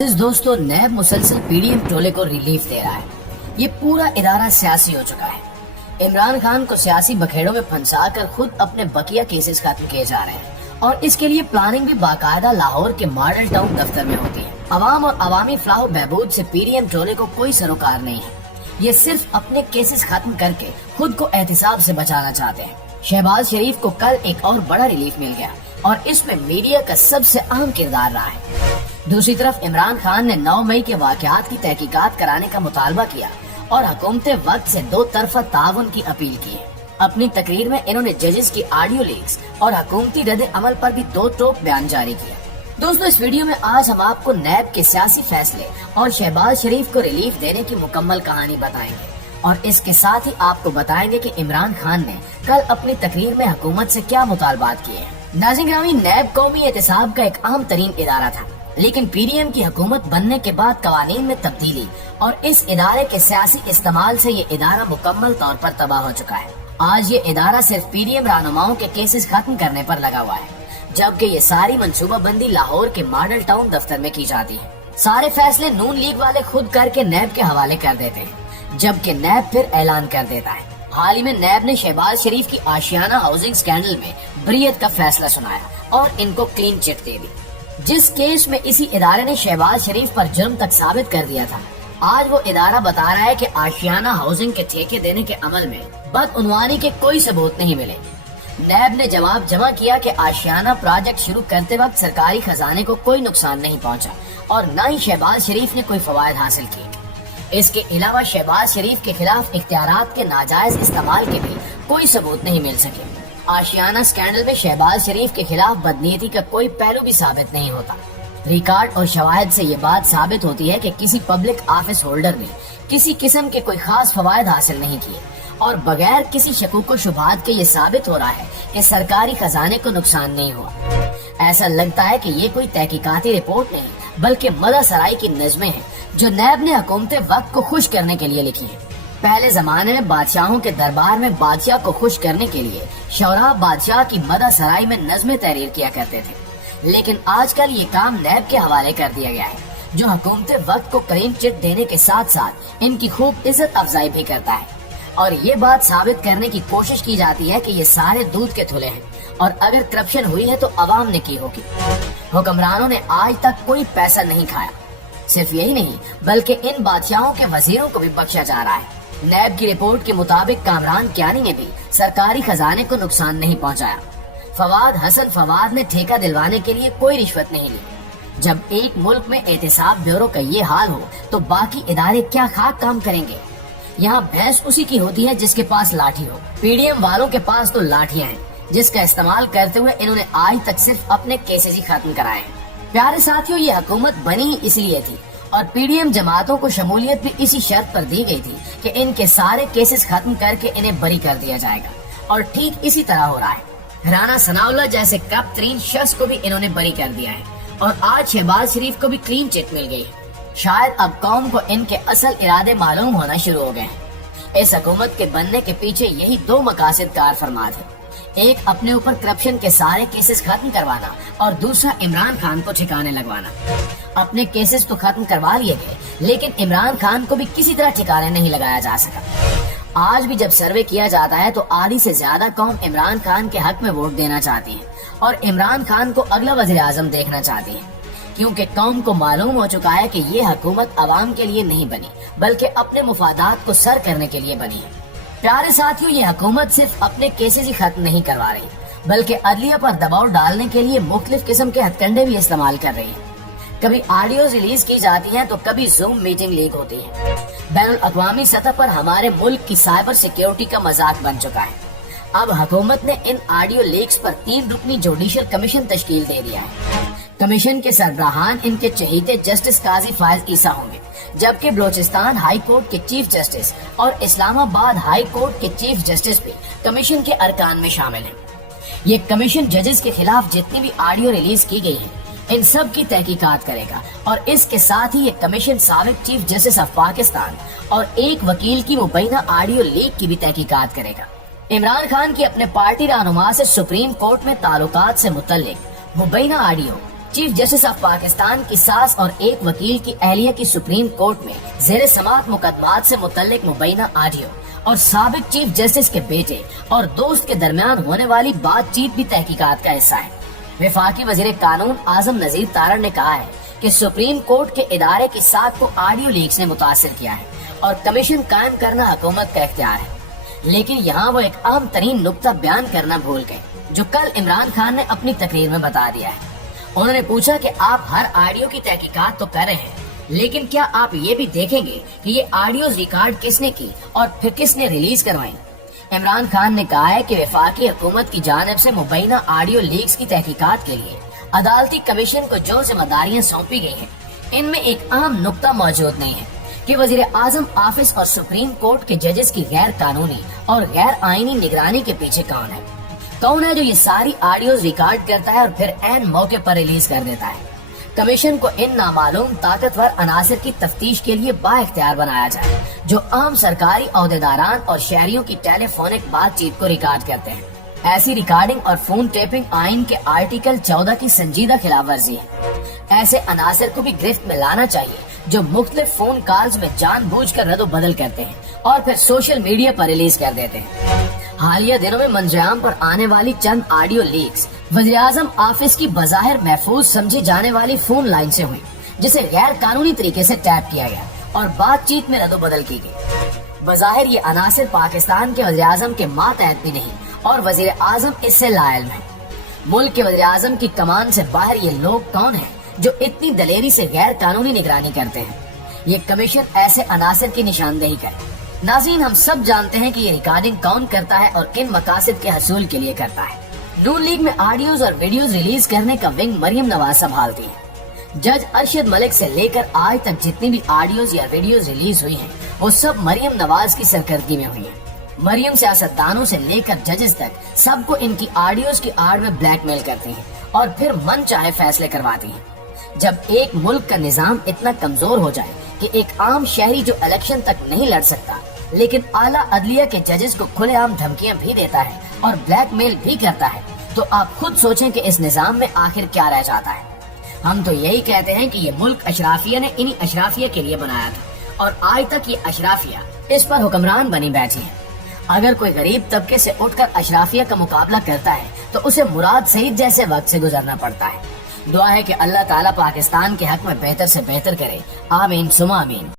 دوستوں نیب مسلسل P D M ٹولے کو ریلیف دے رہا ہے. یہ پورا ادارہ سیاسی ہو چکا ہے. عمران خان کو سیاسی بکھیڑوں میں پھنسا کر خود اپنے بقیہ کیسز ختم کیے جا رہے ہیں اور اس کے لیے پلاننگ بھی باقاعدہ لاہور کے ماڈل ٹاؤن دفتر میں ہوتی ہے. عوام اور عوامی فلاح و بہبود سے پی ڈی ایم ٹولے کو کوئی سروکار نہیں ہے. یہ صرف اپنے کیسز ختم کر کے خود کو احتساب سے بچانا چاہتے ہیں. شہباز شریف کو کل ایک اور بڑا ریلیف مل گیا اور اس میں میڈیا کا سب سے اہم کردار رہا ہے. دوسری طرف عمران خان نے 9 مئی کے واقعات کی تحقیقات کرانے کا مطالبہ کیا اور حکومت وقت سے دو طرفہ تعاون کی اپیل کی ہے. اپنی تقریر میں انہوں نے ججز کی آڈیو لیکس اور حکومتی رد عمل پر بھی دو ٹوک بیان جاری کیا. دوستو اس ویڈیو میں آج ہم آپ کو نیب کے سیاسی فیصلے اور شہباز شریف کو ریلیف دینے کی مکمل کہانی بتائیں گے اور اس کے ساتھ ہی آپ کو بتائیں گے کہ عمران خان نے کل اپنی تقریر میں حکومت سے کیا مطالبات کیے ہیں. ناظرین گرامی، نیب قومی احتساب کا ایک اہم ترین ادارہ تھا، لیکن پی ڈی ایم کی حکومت بننے کے بعد قوانین میں تبدیلی اور اس ادارے کے سیاسی استعمال سے یہ ادارہ مکمل طور پر تباہ ہو چکا ہے. آج یہ ادارہ صرف پی ڈی ایم رہنماؤں کے کیسز ختم کرنے پر لگا ہوا ہے، جبکہ یہ ساری منصوبہ بندی لاہور کے ماڈل ٹاؤن دفتر میں کی جاتی ہے. سارے فیصلے نون لیگ والے خود کر کے نیب کے حوالے کر دیتے ہیں، جبکہ نیب پھر اعلان کر دیتا ہے. حال ہی میں نیب نے شہباز شریف کی آشیانہ ہاؤسنگ سکینڈل میں بریت کا فیصلہ سنایا اور ان کو کلین چٹ دے دی. جس کیس میں اسی ادارے نے شہباز شریف پر جرم تک ثابت کر دیا تھا، آج وہ ادارہ بتا رہا ہے کہ آشیانہ ہاؤسنگ کے ٹھیکے دینے کے عمل میں بدعنوانی کے کوئی ثبوت نہیں ملے. نیب نے جواب جمع کیا کہ آشیانہ پروجیکٹ شروع کرتے وقت سرکاری خزانے کو کوئی نقصان نہیں پہنچا اور نہ ہی شہباز شریف نے کوئی فوائد حاصل کیے. اس کے علاوہ شہباز شریف کے خلاف اختیارات کے ناجائز استعمال کے بھی کوئی ثبوت نہیں مل سکے. آشیانہ سکینڈل میں شہباز شریف کے خلاف بدنیتی کا کوئی پہلو بھی ثابت نہیں ہوتا. ریکارڈ اور شواہد سے یہ بات ثابت ہوتی ہے کہ کسی پبلک آفس ہولڈر نے کسی قسم کے کوئی خاص فوائد حاصل نہیں کیے اور بغیر کسی شکوک و شبہات کے یہ ثابت ہو رہا ہے کہ سرکاری خزانے کو نقصان نہیں ہوا. ایسا لگتا ہے کہ یہ کوئی تحقیقاتی رپورٹ نہیں بلکہ مدح سرائی کی نظمیں ہیں جو نیب نے حکومت وقت کو خوش کرنے کے لیے لکھی ہیں. پہلے زمانے میں بادشاہوں کے دربار میں بادشاہ کو خوش کرنے کے لیے شعراء بادشاہ کی مدح سرائی میں نظمیں تحریر کیا کرتے تھے، لیکن آج کل یہ کام نیب کے حوالے کر دیا گیا ہے جو حکومت وقت کو کریم چٹ دینے کے ساتھ ساتھ ان کی خوب عزت افزائی بھی کرتا ہے. اور یہ بات ثابت کرنے کی کوشش کی جاتی ہے کہ یہ سارے دودھ کے دھلے ہیں اور اگر کرپشن ہوئی ہے تو عوام نے کی ہوگی. حکمرانوں نے آج تک کوئی پیسہ نہیں کھایا. صرف یہی نہیں بلکہ ان بادشاہوں کے وزیروں کو بھی بخشا جا رہا ہے. نیب کی رپورٹ کے مطابق کامران کیانی نے بھی سرکاری خزانے کو نقصان نہیں پہنچایا. فواد حسن فواد نے ٹھیکہ دلوانے کے لیے کوئی رشوت نہیں لی. جب ایک ملک میں احتساب بیورو کا یہ حال ہو تو باقی ادارے کیا خاک کام کریں گے؟ یہاں بحث اسی کی ہوتی ہے جس کے پاس لاٹھی ہو. پی ڈی ایم والوں کے پاس تو لاٹھیاں ہیں جس کا استعمال کرتے ہوئے انہوں نے آج تک صرف اپنے کیسز ہی ختم کرائے ہیں. پیارے ساتھیوں، یہ حکومت بنی ہی اس لیے تھی اور پی ڈی ایم جماعتوں کو شمولیت بھی اسی شرط پر دی گئی تھی کہ ان کے سارے کیسز ختم کر کے انہیں بری کر دیا جائے گا، اور ٹھیک اسی طرح ہو رہا ہے. رانا ثناءاللہ جیسے کرپٹ ترین شخص کو بھی انہوں نے بری کر دیا ہے اور آج شہباز شریف کو بھی کلین چٹ مل گئی ہے. شاید اب قوم کو ان کے اصل ارادے معلوم ہونا شروع ہو گئے ہیں. اس حکومت کے بننے کے پیچھے یہی دو مقاصد کار فرما تھے، ایک اپنے اوپر کرپشن کے سارے کیسز ختم کروانا اور دوسرا عمران خان کو ٹھکانے لگوانا. اپنے کیسز تو ختم کروا لیے گئے لیکن عمران خان کو بھی کسی طرح ٹھکانے نہیں لگایا جا سکا. آج بھی جب سروے کیا جاتا ہے تو آدھی سے زیادہ قوم عمران خان کے حق میں ووٹ دینا چاہتی ہے اور عمران خان کو اگلا وزیر اعظم دیکھنا چاہتی ہے، کیونکہ قوم کو معلوم ہو چکا ہے کہ یہ حکومت عوام کے لیے نہیں بنی بلکہ اپنے مفادات کو سر کرنے کے لیے بنی ہے. پیارے ساتھیوں، یہ حکومت صرف اپنے کیسز ہی ختم نہیں کروا رہی بلکہ عدلیہ پر دباؤ ڈالنے کے لیے مختلف قسم کے ہتھ کنڈے بھی استعمال کر رہی ہے. کبھی آڈیوز ریلیز کی جاتی ہیں تو کبھی زوم میٹنگ لیک ہوتی ہے. بین الاقوامی سطح پر ہمارے ملک کی سائبر سیکیورٹی کا مذاق بن چکا ہے. اب حکومت نے ان آڈیو لیکس پر 3 رکنی جوڈیشل کمیشن تشکیل دے دیا ہے. کمیشن کے سربراہان ان کے چہیتے جسٹس قاضی فائز عیسیٰ ہوں گے، جبکہ بلوچستان ہائی کورٹ کے چیف جسٹس اور اسلام آباد ہائی کورٹ کے چیف جسٹس بھی کمیشن کے ارکان میں شامل ہیں. یہ کمیشن ججز کے خلاف جتنی بھی آڈیو ریلیز کی گئی ہیں ان سب کی تحقیقات کرے گا اور اس کے ساتھ ہی یہ کمیشن سابق چیف جسٹس آف پاکستان اور ایک وکیل کی مبینہ آڈیو لیک کی بھی تحقیقات کرے گا. عمران خان کی اپنے پارٹی رہنما سے سپریم کورٹ میں تعلقات سے متعلق مبینہ audio chief justice of Pakistan کی ساس اور ایک وکیل کی اہلیہ کی سپریم کورٹ میں زیر سماعت مقدمات سے متعلق مبینہ آڈیو اور سابق چیف جسٹس کے بیٹے اور دوست کے درمیان ہونے والی بات چیت بھی تحقیقات کا حصہ ہے۔ وفاقی وزیر قانون اعظم نذیر تارڑ نے کہا ہے کہ سپریم کورٹ کے ادارے کی ساکھ کو آڈیو لیکس نے متاثر کیا ہے اور کمیشن قائم کرنا حکومت کا اختیار ہے، لیکن یہاں وہ ایک اہم ترین نقطہ بیان کرنا بھول گئے جو کل عمران خان نے اپنی تقریر میں بتا دیا ہے۔ انہوں نے پوچھا کہ آپ ہر آڈیو کی تحقیقات تو کر رہے ہیں، لیکن کیا آپ یہ بھی دیکھیں گے کہ یہ آڈیوز ریکارڈ کس نے کی اور پھر کس نے ریلیز کروائی؟ عمران خان نے کہا ہے کہ وفاقی حکومت کی جانب سے مبینہ آڈیو لیکس کی تحقیقات کے لیے عدالتی کمیشن کو جو ذمہ داریاں سونپی گئی ہیں ان میں ایک اہم نقطہ موجود نہیں ہے کہ وزیر اعظم آفس اور سپریم کورٹ کے ججز کی غیر قانونی اور غیر آئینی نگرانی کے پیچھے کون ہے جو یہ ساری آڈیوز ریکارڈ کرتا ہے اور پھر عین موقع پر ریلیز کر دیتا ہے۔ کمیشن کو ان نامعلوم طاقتور عناصر کی تفتیش کے لیے با اختیار بنایا جائے جو عام سرکاری عہدیداران اور شہریوں کی ٹیلی فونک بات چیت کو ریکارڈ کرتے ہیں۔ ایسی ریکارڈنگ اور فون ٹیپنگ آئین کے آرٹیکل 14 کی سنجیدہ خلاف ورزی ہے۔ ایسے عناصر کو بھی گرفت میں لانا چاہیے جو مختلف فون کالز میں جان بوجھ کر رد و بدل کرتے ہیں اور پھر سوشل میڈیا پر ریلیز کر دیتے ہیں۔ حالیہ دنوں میں منظر پر آنے والی چند آڈیو لیکس وزیر اعظم آفس کی بظاہر محفوظ سمجھی جانے والی فون لائن سے ہوئی جسے غیر قانونی طریقے سے ٹیپ کیا گیا اور بات چیت میں رد و بدل کی گئی۔ بظاہر یہ عناصر پاکستان کے وزیر اعظم کے ماتحت بھی نہیں اور وزیر اعظم اس سے لا علم ہے۔ ملک کے وزیر اعظم کی کمان سے باہر یہ لوگ کون ہیں جو اتنی دلیری سے غیر قانونی نگرانی کرتے ہیں؟ یہ کمیشن ایسے عناصر کی نشاندہی کرے۔ ناظرین، ہم سب جانتے ہیں کہ یہ ریکارڈنگ کون کرتا ہے اور کن مقاصد کے حصول کے لیے کرتا ہے۔ نون لیگ میں آڈیوز اور ویڈیوز ریلیز کرنے کا ونگ مریم نواز سنبھالتی ہے۔ جج ارشد ملک سے لے کر آج تک جتنی بھی آڈیوز یا ویڈیوز ریلیز ہوئی ہیں وہ سب مریم نواز کی سرکردگی میں ہوئی ہیں۔ مریم سیاستدانوں سے لے کر ججز تک سب کو ان کی آڈیوز کی آڑ میں بلیک میل کرتی ہیں اور پھر من چاہے فیصلے کرواتی ہیں۔ جب ایک ملک کا نظام اتنا کمزور ہو جائے کہ ایک عام شہری جو الیکشن تک نہیں لڑ سکتا لیکن اعلیٰ عدلیہ کے ججز کو کھلے عام دھمکیاں بھی دیتا ہے اور بلیک میل بھی کرتا ہے تو آپ خود سوچیں کہ اس نظام میں آخر کیا رہ جاتا ہے۔ ہم تو یہی کہتے ہیں کہ یہ ملک اشرافیہ نے انہی اشرافیہ کے لیے بنایا تھا اور آج تک یہ اشرافیہ اس پر حکمران بنی بیٹھی ہے۔ اگر کوئی غریب طبقے سے اٹھ کر اشرافیہ کا مقابلہ کرتا ہے تو اسے مراد سعید جیسے وقت سے گزرنا پڑتا ہے۔ دعا ہے کہ اللہ تعالیٰ پاکستان کے حق میں بہتر سے بہتر کرے۔ آمین ثم آمین۔